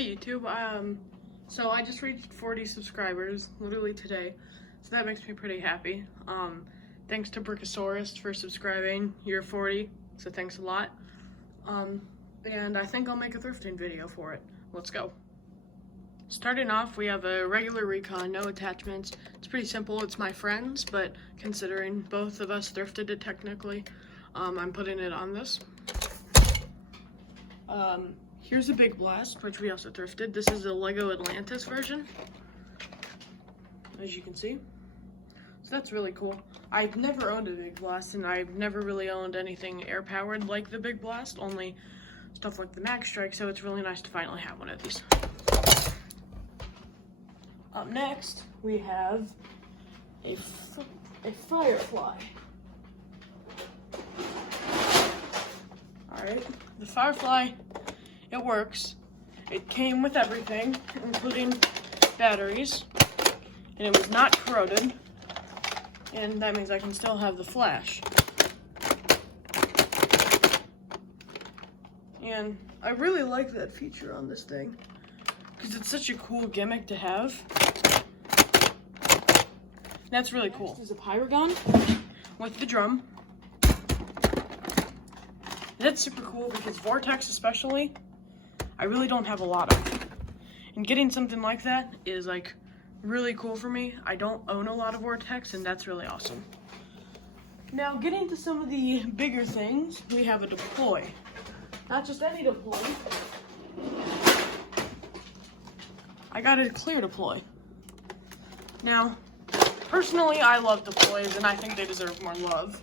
Hey YouTube, so I just reached 40 subscribers, literally today, so that makes me pretty happy. Thanks to Brickosaurus for subscribing, you're 40, so thanks a lot. And I think I'll make a thrifting video for it. Let's go. Starting off, we have a regular recon, no attachments. It's pretty simple, it's my friend's, but considering both of us thrifted it technically, I'm putting it on this. Here's a big blast, which we also thrifted. This is the Lego Atlantis version, as you can see. So that's really cool. I've never owned a big blast, and I've never really owned anything air-powered like the big blast, only stuff like the Mag Strike, so it's really nice to finally have one of these. Up next, we have a Firefly. Alright, the Firefly, it works. It came with everything, including batteries, and it was not corroded, and that means I can still have the flash. And I really like that feature on this thing, because it's such a cool gimmick to have. That's really cool. This is a Pyragon with the drum. That's super cool because Vortex especially, I really don't have a lot of. And getting something like that is like really cool for me. I don't own a lot of Vortex, and that's really awesome. Now getting to some of the bigger things, we have a deploy. Not just any deploy. I got a clear deploy. Now, personally, I love deploys, and I think they deserve more love.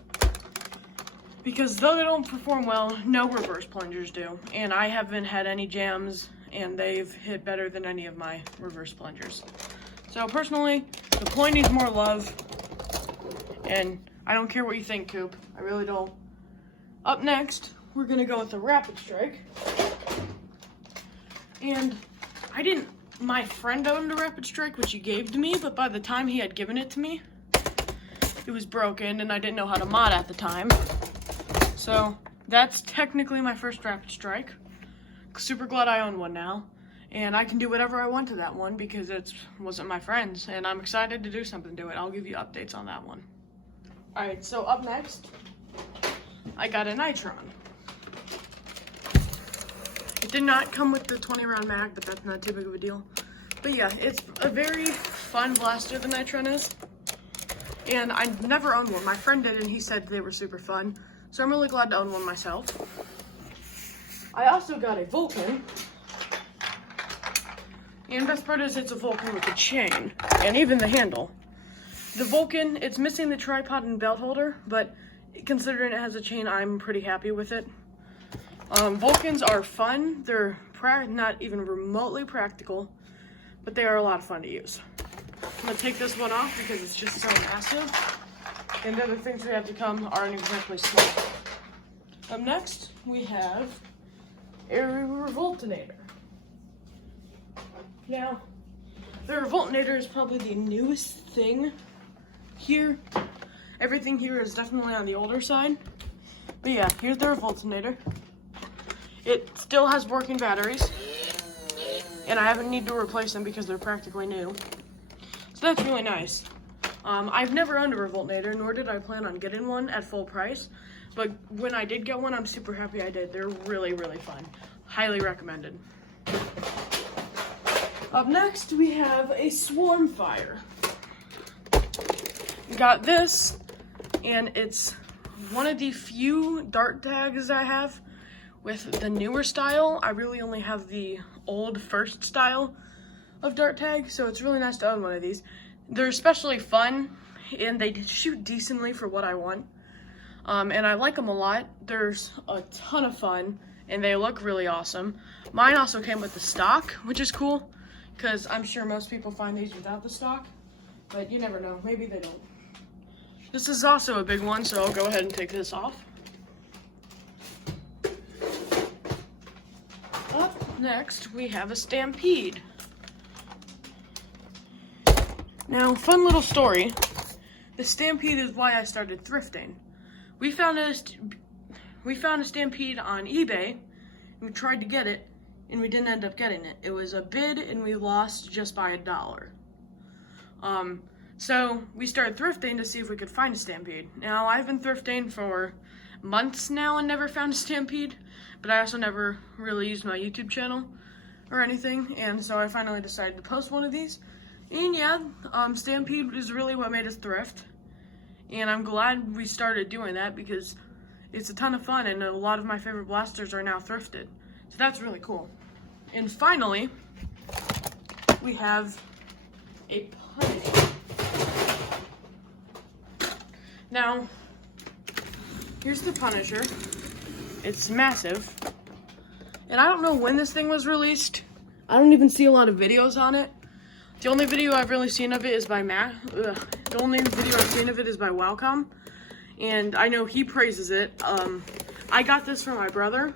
Because though they don't perform well, no reverse plungers do. And I haven't had any jams, and they've hit better than any of my reverse plungers. So personally, deploy needs more love, and I don't care what you think, Coop. I really don't. Up next, we're gonna go with the Rapid Strike. And my friend owned a Rapid Strike, which he gave to me, but by the time he had given it to me, it was broken, and I didn't know how to mod at the time. So that's technically my first Rapid Strike. Super glad I own one now, and I can do whatever I want to that one because it wasn't my friend's, and I'm excited to do something to it. I'll give you updates on that one. Alright, so up next, I got a Nitron. It did not come with the 20 round mag, but that's not too big of a deal. But yeah, it's a very fun blaster, the Nitron is. And I never owned one. My friend did, and he said they were super fun. So I'm really glad to own one myself. I also got a Vulcan. And best part is it's a Vulcan with a chain, and even the handle. The Vulcan, it's missing the tripod and belt holder, but considering it has a chain, I'm pretty happy with it. Vulcans are fun. They're not even remotely practical, but they are a lot of fun to use. I'm gonna take this one off because it's just so massive, and then the things we have to come aren't exactly small. Up next, we have a Revoltinator. Now, the Revoltinator is probably the newest thing here. Everything here is definitely on the older side. But yeah, here's the Revoltinator. It still has working batteries, and I haven't need to replace them because they're practically new. So that's really nice. I've never owned a Revoltinator, nor did I plan on getting one at full price. But when I did get one, I'm super happy I did. They're really, really fun. Highly recommended. Up next, we have a Swarmfire. We got this, and it's one of the few dart tags I have with the newer style. I really only have the old first style of dart tag, so it's really nice to own one of these. They're especially fun, and they shoot decently for what I want. And I like them a lot. There's a ton of fun, and they look really awesome. Mine also came with the stock, which is cool, because I'm sure most people find these without the stock, but you never know, maybe they don't. This is also a big one, so I'll go ahead and take this off. Up next, we have a Stampede. Now, fun little story. The Stampede is why I started thrifting. We found a Stampede on eBay. We tried to get it, and we didn't end up getting it. It was a bid, and we lost just by $1. So we started thrifting to see if we could find a Stampede. Now, I've been thrifting for months now and never found a Stampede, but I also never really used my YouTube channel or anything, and so I finally decided to post one of these. And yeah, Stampede is really what made us thrift, and I'm glad we started doing that because it's a ton of fun, and a lot of my favorite blasters are now thrifted. So that's really cool. And finally, we have a Punisher. Now, here's the Punisher. It's massive. And I don't know when this thing was released. I don't even see a lot of videos on it. The only video I've really seen of it is by The only video I've seen of it is by Vulcan. And I know he praises it. I got this from my brother.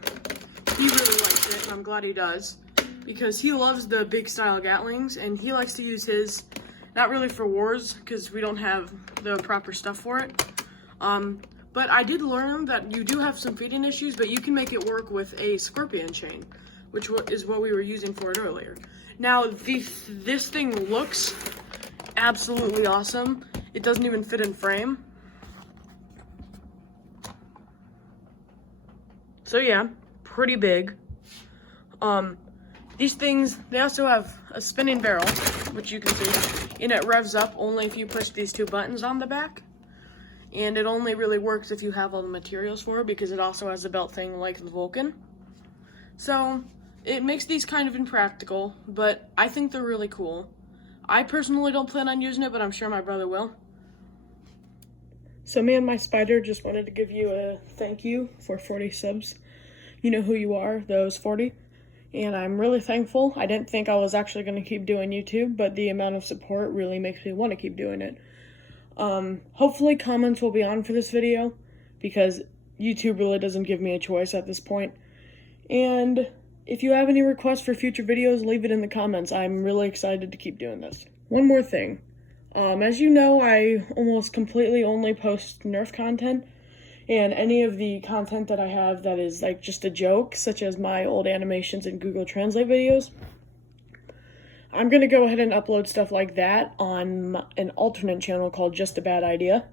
He really likes it, and I'm glad he does. Because he loves the big style Gatlings, and he likes to use his, not really for wars, because we don't have the proper stuff for it. But I did learn that you do have some feeding issues, but you can make it work with a scorpion chain, which is what we were using for it earlier. Now, this thing looks absolutely awesome. It doesn't even fit in frame. So yeah, pretty big. These things, they also have a spinning barrel, which you can see, and it revs up only if you push these two buttons on the back. And it only really works if you have all the materials for it, because it also has a belt thing like the Vulcan. So it makes these kind of impractical, but I think they're really cool. I personally don't plan on using it, but I'm sure my brother will. So me and my spider just wanted to give you a thank you for 40 subs. You know who you are, those 40. And I'm really thankful. I didn't think I was actually going to keep doing YouTube, but the amount of support really makes me want to keep doing it. Hopefully comments will be on for this video, because YouTube really doesn't give me a choice at this point. And if you have any requests for future videos, leave it in the comments. I'm really excited to keep doing this. One more thing. As you know, I almost completely only post Nerf content, and any of the content that I have that is like just a joke, such as my old animations and Google Translate videos, I'm going to go ahead and upload stuff like that on an alternate channel called Just a Bad Idea.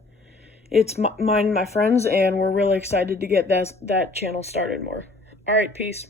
It's mine and my friends, and we're really excited to get that channel started more. Alright, peace.